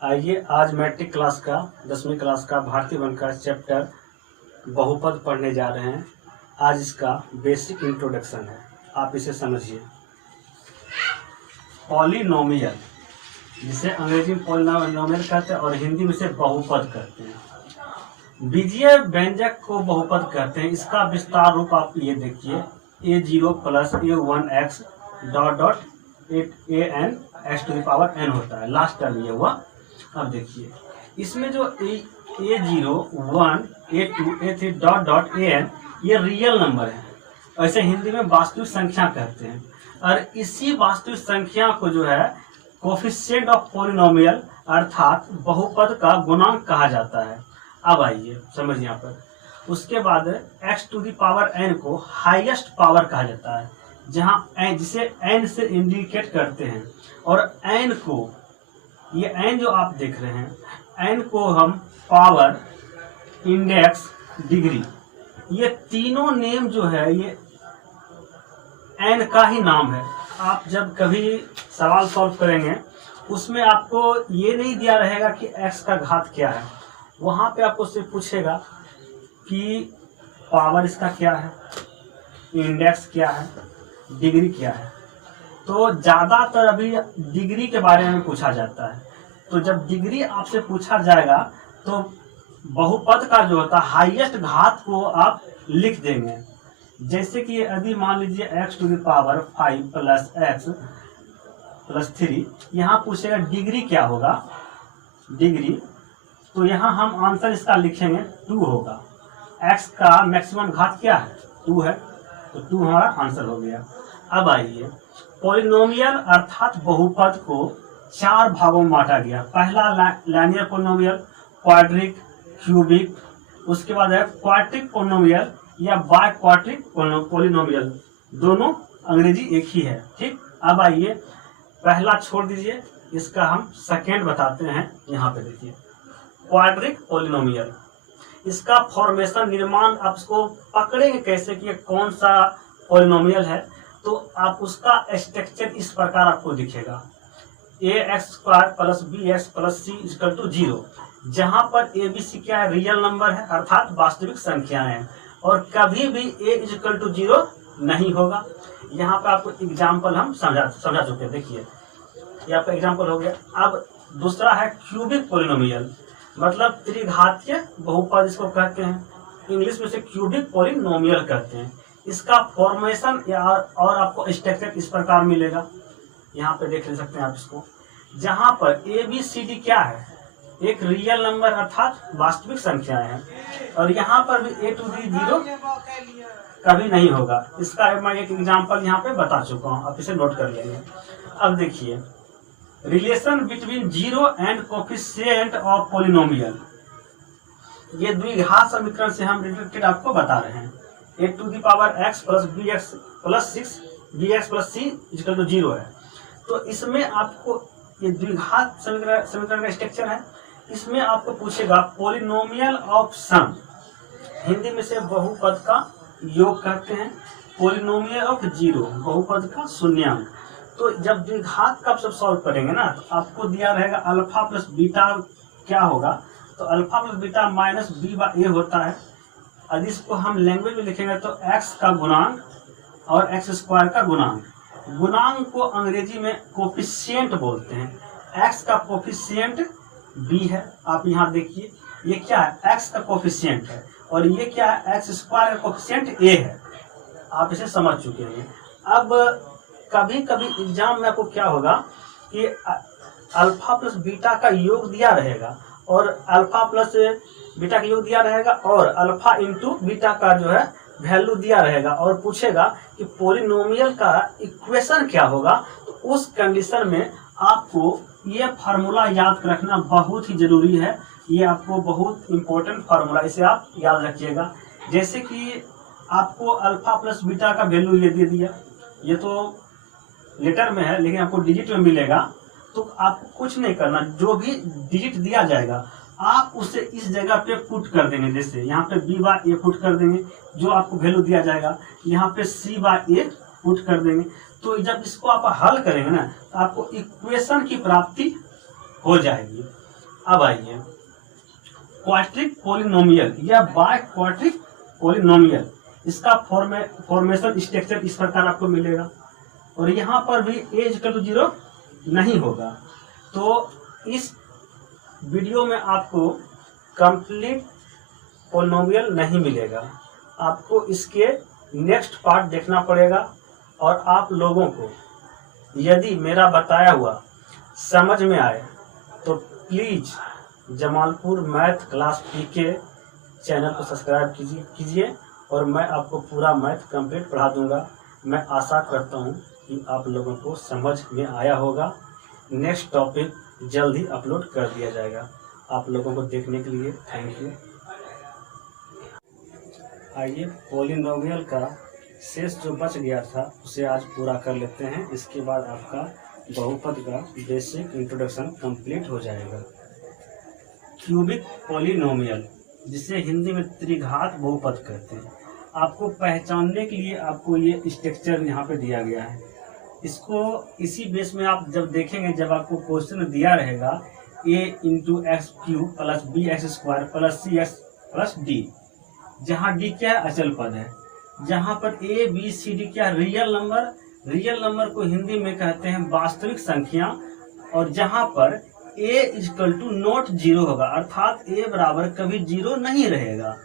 आइए आज matric class का 10वीं क्लास का भारतीय वन का चैप्टर बहुपद पढ़ने जा रहे हैं। आज इसका बेसिक इंट्रोडक्शन है, आप इसे समझिए। पॉलिनोमियल, जिसे अंग्रेजी में पॉलिनोमियल कहते हैं और हिंदी में इसे बहुपद कहते हैं। बीजीय व्यंजक को बहुपद कहते हैं। इसका विस्तार रूप आप ये देखिए, a0 plus a1x dot dot an x to the power n होता है। लास्ट टर्म ये हुआ। अब देखिए इसमें जो a0 1 a2 a3 dot dot an ये रियल नंबर है, ऐसे हिंदी में वास्तविक संख्या कहते हैं। और इसी वास्तविक संख्या को जो है कोफिशिएंट ऑफ पॉलिनोमियल अर्थात बहुपद का गुणांक कहा जाता है। अब आइए समझिए यहाँ पर। उसके बाद x to the power n को हाईएस्ट पावर कहा जाता है, जहाँ n जिसे n से इंडिकेट करते हैं। और n को, ये n जो आप देख रहे हैं, n को हम पावर, इंडेक्स, डिग्री, ये तीनों नेम जो है ये n का ही नाम है। आप जब कभी सवाल सॉल्व करेंगे उसमें आपको ये नहीं दिया रहेगा कि x का घात क्या है, वहां पे आपको सिर्फ पूछेगा कि पावर इसका क्या है, इंडेक्स क्या है, डिग्री क्या है। तो ज्यादातर अभी डिग्री के बारे में पूछा जाता है। तो जब डिग्री आपसे पूछा जाएगा तो बहुपद का जो होता है हाईएस्ट घात को आप लिख देंगे। जैसे कि यदि मान लीजिए x to the power 5 plus x plus 3, यहाँ पूछेगा डिग्री क्या होगा, डिग्री, तो यहाँ हम आंसर इसका लिखेंगे 2 होगा। x का मैक्सिमम घात क्या है, 2 है, तो 2 हमारा आंसर हो गया। अब आइए, पॉलिनोमियल अर्थात बहुपद को 4 भागों में बांटा गया। पहला लाइनियर पॉलिनोमियल, क्वाड्रिक, क्यूबिक, उसके बाद है क्वार्टिक पॉलिनोमियल या बाय क्वार्टिक पॉलिनोमियल। दोनों अंग्रेजी एक ही है, ठीक। अब आइए, पहला छोड़ दीजिए, इसका हम सेकेंड बताते हैं। यहाँ पे देखिए क्वाड्रिक पॉलिनोमियल, इसका फॉर्मेशन, निर्माण, आप इसको पकड़ेंगे कैसे कि कौन सा पॉलिनोमियल है, तो आप उसका स्ट्रक्चर इस प्रकार आपको दिखेगा, ax² plus bx plus c equal to 0, जहां पर a b c क्या है, रियल नंबर है अर्थात वास्तविक संख्याएं हैं, और कभी भी a इक्वल टू 0 नहीं होगा। यहाँ पे आपको एग्जाम्पल हम समझा चुके हैं। देखिए यहाँ पे एग्जाम्पल हो गया। अब दूसरा है क्यूबिक पॉलिनोमियल, मतलब त्रिघातीय बहुपद इसको कहते हैं। इंग्लिश में से क्यूबिक पॉलिनोमियल कहते हैं। इसका फॉर्मेशन और आपको स्ट्रक्चर इस प्रकार मिलेगा, यहाँ पे देख ले सकते हैं आप इसको, जहां पर ए बी सी डी क्या है, एक रियल नंबर अर्थात वास्तविक संख्याएं हैं, और यहाँ पर भी ए टू दी 0 कभी नहीं होगा। इसका मैं एक एग्जांपल यहाँ पे बता चुका हूँ, आप इसे नोट कर लेंगे। अब देखिए relation between 0 and coefficient of polynomial, ये द्विघात समीकरण से हम रिलेटेड आपको बता रहे हैं। A to the power x plus bx plus 6 bx plus c equal to 0 है। तो इसमें आपको ये द्विघात समीकरण का स्ट्रक्चर है। इसमें आपको पूछेगा पॉलिनोमियल ऑफ सम, हिंदी में से बहुपद का योग कहते हैं। पॉलिनोमियल ऑफ 0, बहुपद का शून्यांक। तो जब द्विघात का सब सॉल्व करेंगे ना, तो आपको दिया रहेगा अल्फा प्लस बीटा क्या होगा, तो alpha plus beta minus b by a होता है। और इसको हम लैंग्वेज में लिखेंगे तो x का गुणांक और x² का गुणांक। गुणांक को अंग्रेजी में कोफिशिएंट बोलते हैं। x का कोफिशिएंट b है, आप यहाँ देखिए, ये क्या है, x का कोफिशिएंट है, और ये क्या है, x² का कोफिशिएंट a है। आप इसे समझ चुके हैं। अब कभी कभी एग्जाम में आपको क्या होगा कि अल्फा प्लस बीटा का योग दिया रहेगा, और अल्फा प्लस बीटा का योग दिया रहेगा, और अल्फा इंटू बीटा का जो है वैल्यू दिया रहेगा, और पूछेगा कि पॉलिनोमियल का इक्वेशन क्या होगा। तो उस कंडीशन में आपको ये फार्मूला याद रखना बहुत ही जरूरी है। ये आपको बहुत इंपॉर्टेंट फार्मूला, इसे आप याद रखिएगा। जैसे कि आपको अल्फा प्लस बीटा का वैल्यू ये दे दिया, ये तो लेटर में है लेकिन आपको डिजिट में मिलेगा। तो आपको कुछ नहीं करना, जो भी डिजिट दिया जाएगा आप उसे इस जगह पे पुट कर देंगे। जैसे यहाँ पे b बाय a पुट कर देंगे, जो आपको वैल्यू दिया जाएगा, यहाँ पे c बाय a पुट कर देंगे। तो जब इसको आप हल करेंगे ना, तो आपको इक्वेशन की प्राप्ति हो जाएगी। अब आइए क्वाड्रिक पोलिनोमियल या बाय क्वाड्रिक पोलिनोमियल, इसका फॉर्मेशन स्ट्रक्चर इस प्रकार आपको मिलेगा और यहाँ पर भी a = 0 नहीं होगा। तो इस वीडियो में आपको कंप्लीट पोलिनोमियल नहीं मिलेगा, आपको इसके नेक्स्ट पार्ट देखना पड़ेगा। और आप लोगों को यदि मेरा बताया हुआ समझ में आए तो please Jamalpur math class PK channel को सब्सक्राइब कीजिए और मैं आपको पूरा मैथ कंप्लीट पढ़ा दूंगा। मैं आशा करता हूं कि आप लोगों को समझ में आया होगा। नेक्स्ट टॉपिक जल्द ही अपलोड कर दिया जाएगा। आप लोगों को देखने के लिए थैंक यू। आइए पोलिनोमियल का शेष जो बच गया था उसे आज पूरा कर लेते हैं। इसके बाद आपका बहुपद का बेसिक इंट्रोडक्शन कंप्लीट हो जाएगा। क्यूबिक पोलिनोमियल, जिसे हिंदी में त्रिघात बहुपद कहते हैं, आपको पहचानने के लिए आपको ये स्ट्रक्चर यहाँ पे दिया गया है। इसको इसी बेस में आप जब देखेंगे, जब आपको क्वेश्चन दिया रहेगा a × x³ + bx² + cx + d, जहाँ d क्या है, अचल पद है, जहाँ पर a b c d क्या रियल नंबर, रियल नंबर को हिंदी में कहते हैं वास्तविक संख्या, और जहाँ पर a = ≠0 होगा, अर्थात a बराबर कभी 0 नहीं रहेगा।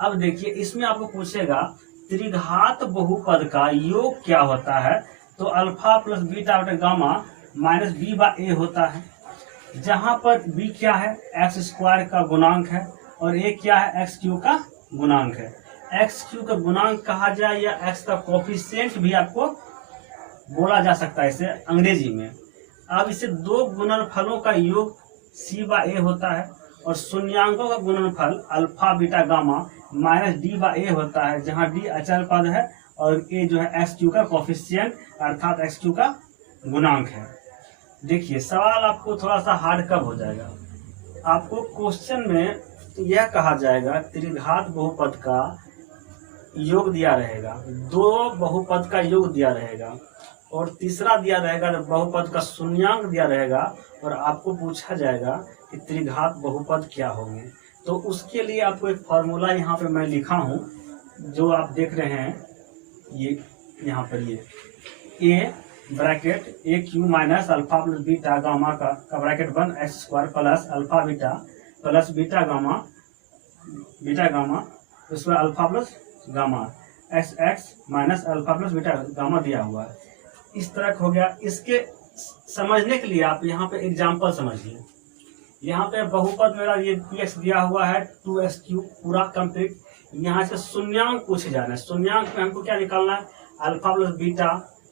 अब देखिए इसमें आपको पूछेगा त्रिघात बहुपद का योग क्या होता है, तो अल्फा प्लस बीटा बटे गामा माइनस b/a होता है, जहाँ पर b क्या है, x² का गुणांक है और a क्या है, x³ का गुणांक है। x³ का गुणांक कहा जाए या x का कोफिशिएंट भी आपको बोला जा सकता है इसे अंग्रेजी में। अब इसे दो गुणनफलों का योग c/a होता है और शून्यांकों का गुणनफल alpha beta gamma minus d/a होता है, जहाँ d अचल पद है और a जो है x³ का कोफिशिएंट अर्थात x³ का गुणांक है। देखिए सवाल आपको थोड़ा सा हार्ड कब हो जाएगा, आपको क्वेश्चन में यह कहा जाएगा त्रिघात बहुपद का योग दिया रहेगा, दो बहुपद का योग दिया रहेगा और तीसरा दिया रहेगा बहुपद का शून्यांक दिया रहेगा और आपको पूछा जाएगा कि त्रिघात बहुपद क्या होंगे। तो उसके लिए आपको एक फॉर्मूला यहाँ पे मैं लिखा हूँ, जो आप देख रहे हैं ये यहाँ पर, ये a bracket a³ minus alpha plus beta gamma का ब्रैकेट बंद x² plus alpha beta plus beta gamma उसमें alpha plus gamma x minus alpha plus beta gamma दिया हुआ है। इस तरह हो गया। इसके समझने के लिए आप यहाँ पे एग्जांपल समझिए। यहाँ पे बहुपद मेरा ये px दिया हुआ है 2x³ पूरा कंप्लीट। यहाँ से शून्यांक पूछे जाना है। शून्यांक में हमको क्या निकालना है, alpha plus beta,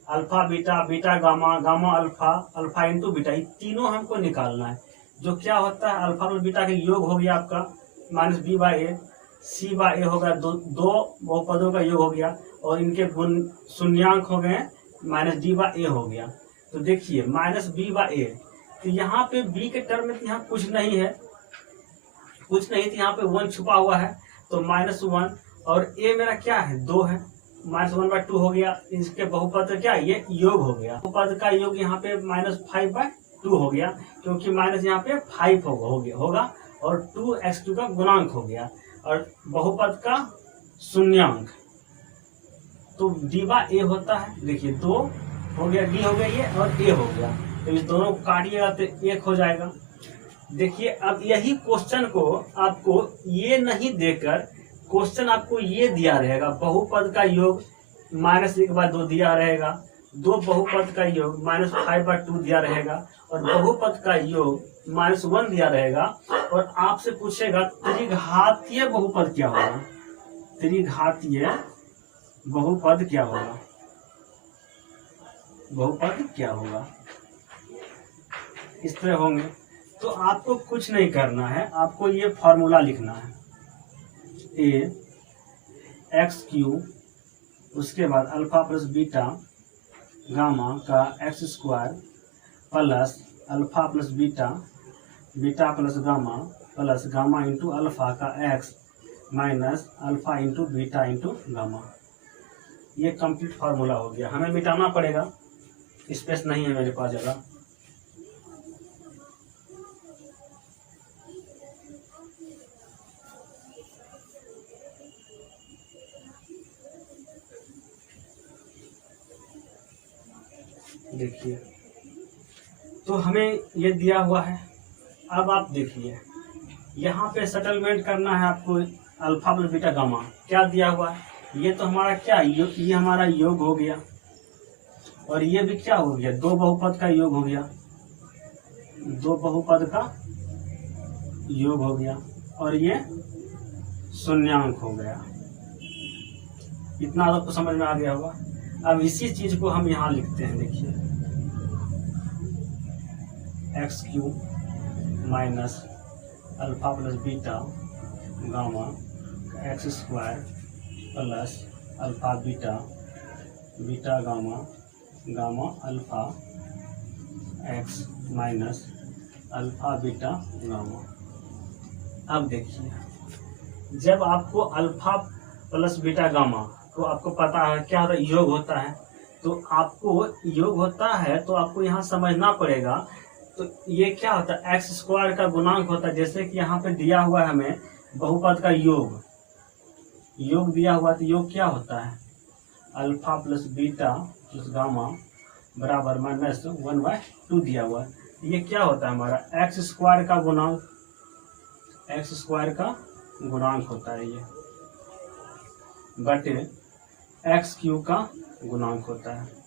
alpha beta, beta gamma, gamma alpha, alpha into beta, ये तीनों हमको निकालना है। जो क्या होता है, अल्फा प्लस बीटा का योग हो गया आपका माइनस b/a, c/a हो गया, दो बहुपदों का योग हो गया और इनके गुण शून्यांक हो गए माइनस d/a हो गया। तो देखिए माइनस b/a, तो यहाँ पे b के टर्म में यहाँ कुछ नहीं है, कुछ नहीं, तो यहाँ पे 1 छुपा हुआ है, तो -1 और a मेरा क्या है 2 है, -1/2 हो गया। इसके बहुपद का क्या ये योग हो गया, बहुपद का योग यहाँ पे -5/2 हो गया, क्योंकि माइनस यहाँ पे 5 होगा और 2x² का गुणांक हो गया और बहुपद का शून्यांक तो d/a होता है। देखिए 2 हो गया, d हो गया ये और a हो गया, तो इस दोनों को काटिएगा तो 1 हो जाएगा। देखिए अब यही क्वेश्चन को आपको ये नहीं देकर क्वेश्चन आपको ये दिया रहेगा, बहुपद का योग -1/2 दिया रहेगा, दो बहुपद का योग -5/2 दिया रहेगा और बहुपद का योग -1 दिया रहेगा और आपसे पूछेगा त्रिघातीय बहुपद क्या होगा, त्रिघातीय बहुपद क्या होगा, बहुपद क्या होगा, इस तरह होंगे। तो आपको कुछ नहीं करना है, आपको ये फॉर्मूला लिखना है, a(x³) उसके बाद अल्फा प्लस बीटा गामा का x² plus alpha plus beta, beta plus gamma plus gamma into alpha का x minus alpha into beta into gamma. ये कंप्लीट फार्मूला हो गया। हमें मिटाना पड़ेगा, स्पेस नहीं है मेरे पास ज़्यादा। देखिए, तो हमें ये दिया हुआ है। अब आप देखिए, यहाँ पे सेटलमेंट करना है आपको अल्फा प्लस बीटा गामा। क्या दिया हुआ है? ये तो हमारा क्या ये हमारा योग हो गया, और ये भी क्या हो गया? दो बहुपद का योग हो गया, दो बहुपद का योग हो गया, और ये शून्यांक हो गया। इतना आपको समझ में आ गया होगा। अब इसी चीज को हम यहाँ लिखते हैं। देखिए, x cube minus alpha plus beta gamma x square plus alpha beta beta gamma gamma alpha x minus alpha beta gamma. अब देखिए, जब आपको अल्फा प्लस बीटा गामा को आपको पता है क्या होता है, योग होता है, तो आपको योग होता है तो आपको यहाँ समझना पड़ेगा। तो ये क्या होता है? एक्स स्क्वायर का गुणांक होता है। जैसे कि यहाँ पे दिया हुआ है हमें बहुपद का योग, योग दिया हुआ, तो योग क्या होता है? Alpha plus beta plus gamma बराबर -1/2 दिया हुआ है। ये क्या होता है? हमारा एक्स स्क्वायर का गुणांक, एक्स स्क्वायर का गुणांक होता है ये, बटे एक्स क्यूब का गुणांक होता है।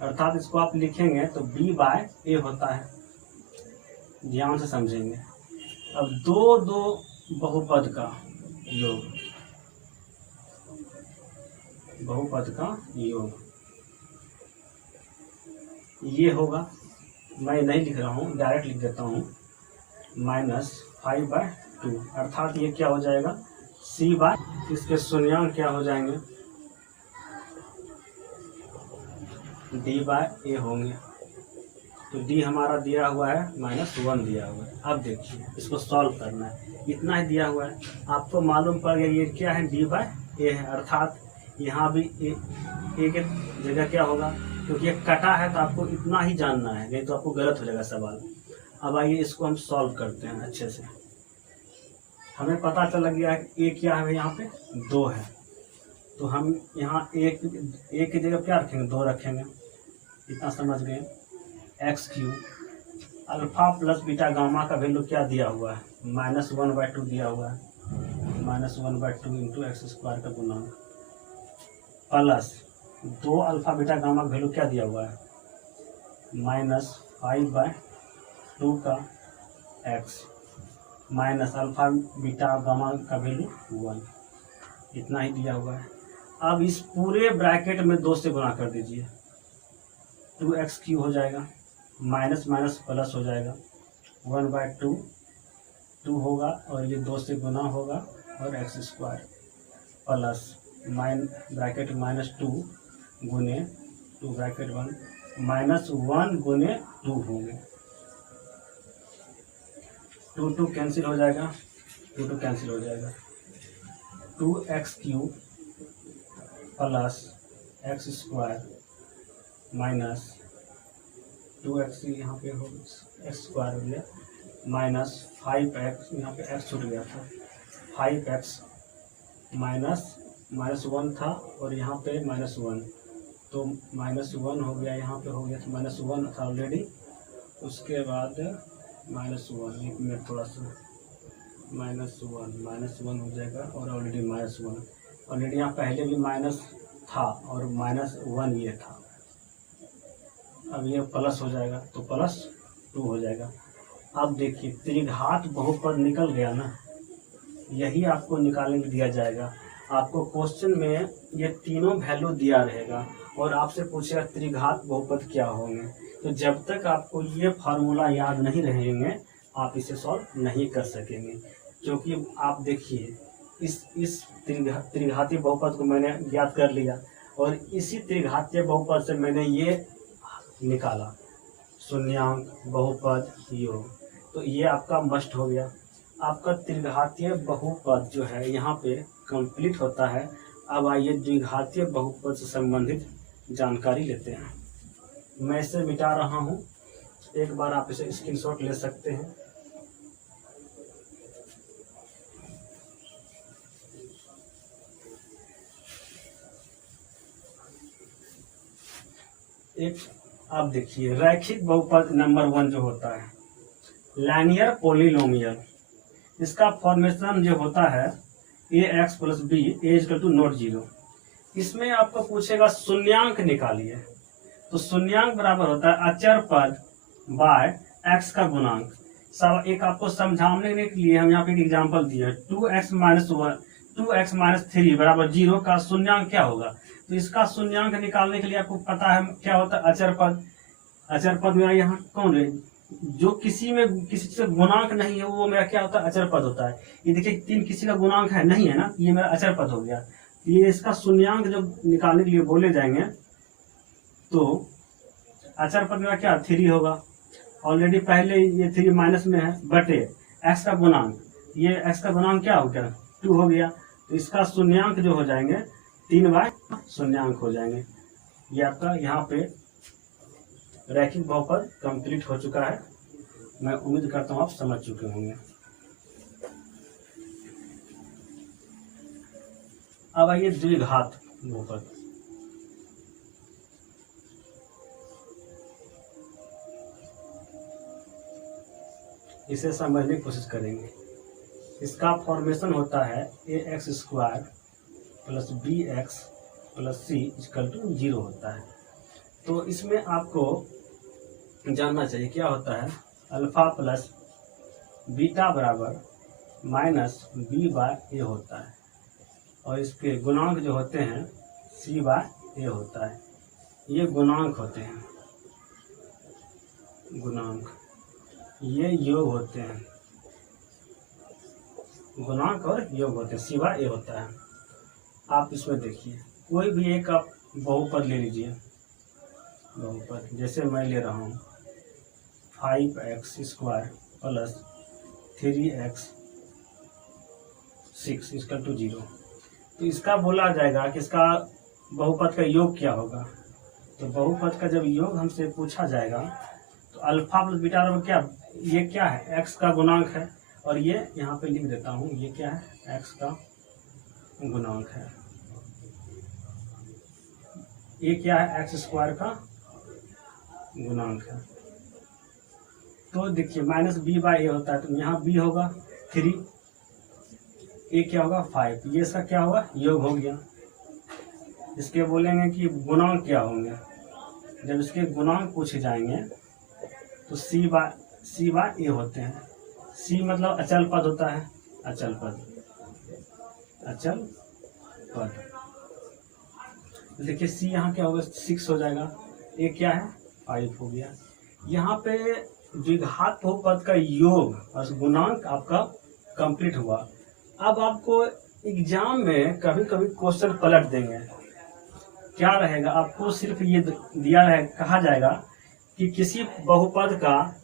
अर्थात इसको आप लिखेंगे तो b/a होता है। ध्यान से समझेंगे। अब दो बहुपद का योग, बहुपद का योग ये होगा, मैं नहीं लिख रहा हूँ, डायरेक्ट लिख देता हूँ, -5/2। अर्थात ये क्या हो जाएगा? c/, इसके शून्यांक क्या हो जाएंगे? d/a होंगे। तो d हमारा दिया हुआ है -1 दिया हुआ है। अब देखिए, इसको सॉल्व करना है, इतना ही दिया हुआ है। आपको मालूम पड़ गया ये क्या है? d/a है। अर्थात यहाँ भी a के जगह क्या होगा? क्योंकि ये कटा है तो आपको इतना ही जानना है, नहीं तो आपको गलत हो जाएगा सवाल। अब आइए इसको हम सॉल्व करते हैं अच्छे से। हमें पता चल गया है a क्या है, यहाँ पे 2 है, तो हम यहाँ a की जगह क्या रखेंगे? 2 रखेंगे। इतना समझ गए। X cube alpha plus beta gamma का वैल्यू क्या दिया हुआ है? -1/2 दिया हुआ है। -1/2 इंटू एक्स स्क्वायर का गुणांक प्लस 2 अल्फा बीटा गामा का वैल्यू क्या दिया हुआ है? -5/2 का x minus alpha beta gamma का वैल्यू 1। इतना ही दिया हुआ है। अब इस पूरे ब्रैकेट में 2 से गुणा कर दीजिए, 2x क्यूब हो जाएगा, माइनस माइनस प्लस हो जाएगा, 1/2 2 होगा, और ये 2 से गुना होगा, और एक्स स्क्वायर प्लस ब्रैकेट -2 गुने 2 ब्रैकेट 1 -1 गुने 2 होंगे। 2 कैंसिल हो जाएगा, 2 कैंसिल हो जाएगा। 2x cube plus x square minus 2x यहाँ पे हो एक्स स्क्वायर हो गया, माइनस 5x, यहाँ पे x छूट गया था, 5x -1 था, और यहाँ पे -1, तो -1 हो गया, यहाँ पे हो गया, तो -1 था ऑलरेडी। उसके बाद -1, एक मिनट थोड़ा सा, -1 हो जाएगा, और ऑलरेडी -1, ऑलरेडी यहाँ पहले भी माइनस था, और -1 ये था। अब ये प्लस हो जाएगा, तो +2 हो जाएगा। अब देखिए, त्रिघात बहुपद निकल गया ना, यही आपको निकालने के दिया जाएगा। आपको क्वेश्चन में ये तीनों वैल्यू दिया रहेगा, और आपसे पूछेगा त्रिघात बहुपद क्या होंगे। तो जब तक आपको ये फार्मूला याद नहीं रहेंगे, आप इसे सॉल्व नहीं कर सकेंगे। क्योंकि आप देखिए, इस त्रिघातीय बहुपद को मैंने ज्ञात कर लिया, और इसी त्रिघातीय बहुपद से मैंने ये निकाला शून्यांक, बहुपद, योग। तो ये आपका मस्ट हो गया। आपका त्रिघातीय बहुपद जो है यहाँ पे कंप्लीट होता है। अब आइए द्विघातीय बहुपद से संबंधित जानकारी लेते हैं। मैं इसे मिटा रहा हूँ, एक बार आप इसे स्क्रीनशॉट ले सकते हैं। एक आप देखिए रैखिक बहुपद नंबर 1 जो होता है लीनियर पॉलिनोमियल, इसका फॉर्मेशन जो होता है ax + b a = ≠0। इसमें आपको पूछेगा शून्यांक निकालिए, तो शून्यांक बराबर होता है अचर पद बाय x का गुणांक। सब एक आपको समझाने के लिए हम यहाँ पे एक एग्जांपल दिए 2x - 3 बराबर 0 का शून्यांक क्या होगा। तो इसका शून्यांक निकालने के लिए आपको पता है क्या होता है अचर पद। अचर पद मेरा यहाँ कौन है, जो किसी से गुणांक नहीं है वो मेरा क्या होता है अचर पद होता है। ये देखिए 3 किसी का गुणांक है नहीं है ना, ये मेरा अचर पद हो गया। ये इसका शून्यांक जब निकालने के लिए बोले जाएंगे तो अचर पद मेरा क्या 3 होगा। ऑलरेडी पहले ये 3 माइनस में है बटे x का गुणांक, ये x का गुणांक क्या हो गया 2 हो गया। तो इसका शून्यांक जो हो जाएंगे 3 शून्यांक हो जाएंगे। ये आपका यहाँ पे रैखिक बहुपद कंप्लीट हो चुका है। मैं उम्मीद करता हूँ आप समझ चुके होंगे। अब आइए द्विघात बहुपद। इसे समझने की कोशिश करेंगे। इसका फॉर्मेशन होता है ax² + bx + c = 0 होता है। तो इसमें आपको जानना चाहिए क्या होता है अल्फा प्लस बीटा बराबर -b/a होता है, और इसके गुणांक जो होते हैं c/a होता है। ये गुणांक होते हैं, गुणांक ये योग होते हैं, गुणांक और योग होते हैं, c/a होता है। आप इसमें देखिए कोई भी एक आप बहुपद ले लीजिए, बहुपद जैसे मैं ले रहा हूँ 5x² + 3x 6 = 0। तो इसका बोला जाएगा कि इसका बहुपद का योग क्या होगा। तो बहुपद का जब योग हमसे पूछा जाएगा तो अल्फा प्लस बीटा बराबर क्या, ये क्या है x का गुणांक है, और ये यहाँ पे लिख देता हूँ ये क्या है x का गुणांक है, ये क्या है x² का गुणांक है। तो देखिए -b/a होता है, तो यहाँ b होगा 3, a क्या होगा 5, ये इसका क्या होगा योग हो गया। इसके बोलेंगे कि गुणांक क्या होंगे, जब इसके गुणांक पूछे जाएंगे तो c/a होते हैं। c मतलब अचल पद होता है, अचल पद, अचल पद। देखिए c यहाँ क्या होगा 6 हो जाएगा, a क्या है 5 हो गया। यहाँ पे द्विघात बहुपद का योग और गुणांक आपका कंप्लीट हुआ। अब आपको एग्जाम में कभी कभी क्वेश्चन पलट देंगे, क्या रहेगा आपको सिर्फ ये दिया है, कहा जाएगा कि किसी बहुपद का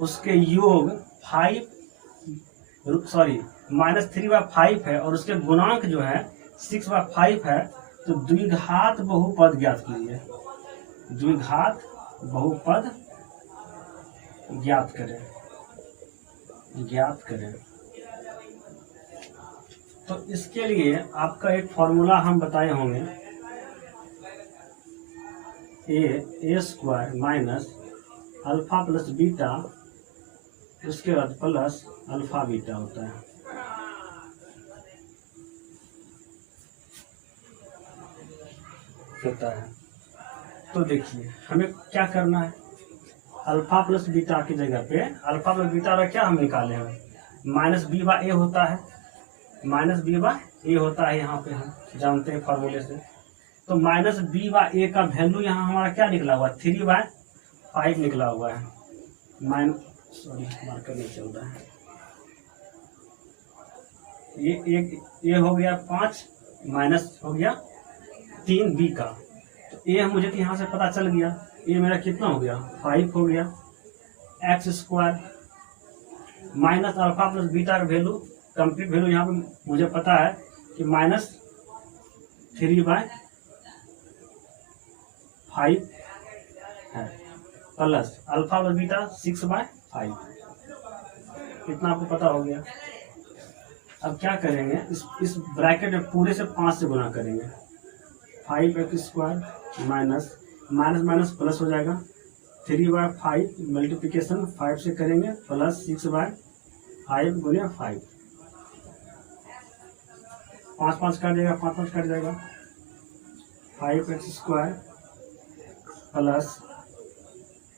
उसके योग -3/5 है और उसके गुणांक जो है 6/5 है, तो द्विघात बहुपद ज्ञात कीजिए। द्विघात बहुपद ज्ञात करें। तो इसके लिए आपका एक फॉर्मूला हम बताए होंगे, a² - अल्फा प्लस बीटा, उसके बाद प्लस अल्फा बीटा होता है। तो देखिए हमें क्या करना है, अल्फा प्लस बीटा की जगह पे अल्फा प्लस बीटा का क्या हम निकाले हैं -b/a होता है, -b/a होता है, यहाँ पे हम जानते हैं फॉर्मूले से। तो -b/a का वैल्यू यहाँ हमारा क्या निकला हुआ 3/5 निकला हुआ है। मार्कर नहीं चल रहा है, ये हो गया 5 माइनस हो गया 3b का। तो a मुझे तो यहाँ से पता चल गया, ये मेरा कितना हो गया 5 हो गया, x² minus alpha plus beta का वैल्यू कंप्लीट वैल्यू यहाँ पे मुझे पता है कि -3/5 है, प्लस अल्फा प्लस बीटा 6/5, कितना आपको पता हो गया। अब क्या करेंगे, इस ब्रैकेट में पूरे से 5 से गुना करेंगे, 5x² minus minus minus plus हो जाएगा, 3/5 मल्टीप्लिकेशन 5 से करेंगे प्लस 6/5 गुने 5, 5 5 कट जाएगा, 5 5 कट जाएगा, 5x² प्लस,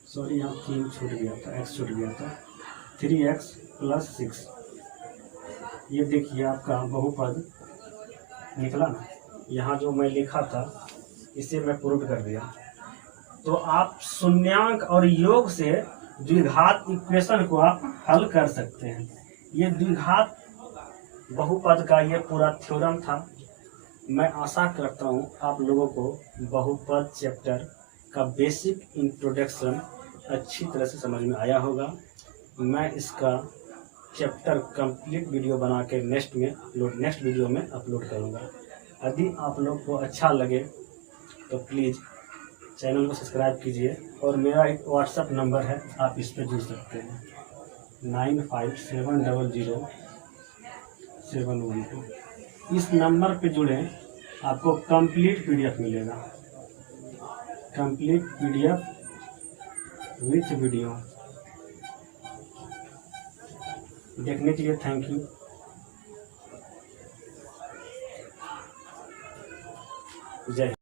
सॉरी यहाँ 3 छूट गया था, x छूट गया था, 3x प्लस 6। ये देखिए आपका बहुपद निकला ना। यहाँ जो मैं लिखा था इसे मैं प्रूव कर दिया। तो आप शून्यांक और योग से द्विघात इक्वेशन को आप हल कर सकते हैं। ये द्विघात बहुपद का ये पूरा थ्योरम था। मैं आशा करता हूँ आप लोगों को बहुपद चैप्टर का बेसिक इंट्रोडक्शन अच्छी तरह से समझ में आया होगा। मैं इसका चैप्टर कंप्लीट वीडियो बना के नेक्स्ट वीडियो में अपलोड करूँगा। यदि आप लोग को अच्छा लगे तो प्लीज़ चैनल को सब्सक्राइब कीजिए। और मेरा एक व्हाट्सएप नंबर है, आप इस पर जुड़ सकते हैं, 95700712। इस नंबर पे जुड़ें, आपको कंप्लीट PDF मिलेगा, कंप्लीट PDF विथ वीडियो। देखने के लिए थैंक यू। जय